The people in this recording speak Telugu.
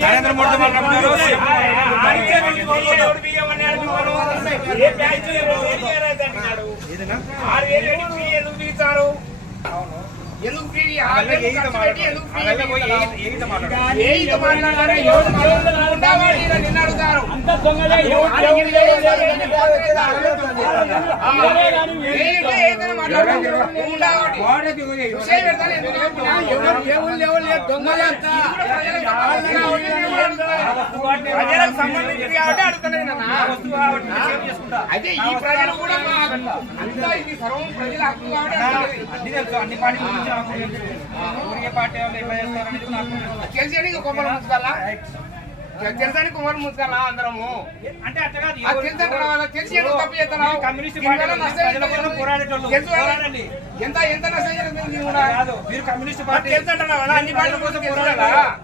నరేంద్ర మోడీ ఎందుకు నిన్న అడుగుతారు ప్రజలకు సంబంధించి కాబట్టి అడుగుతున్నాయి అయితే ఈ ప్రజలు కూడా అంతా ఇది సర్వం ప్రజల హక్కు కాబట్టి అన్ని పార్టీ పార్టీ తెలిసి కొమ్మలు ముంచుకోవాలా తెలుసానికి కుమారు ముంచుకోవాలా అందరము అంటే అట్లా తెలిసి తప్పు చేస్తున్నావు కమ్యూనిస్ట్ పోరాడేటోళ్ళు ఎంత ఎంత నష్టం జరుగుతుంది మీరు కమ్యూనిస్ట్ పార్టీ తెలుసంటున్నావా అన్ని పార్టీల కోసం పోరాడాలా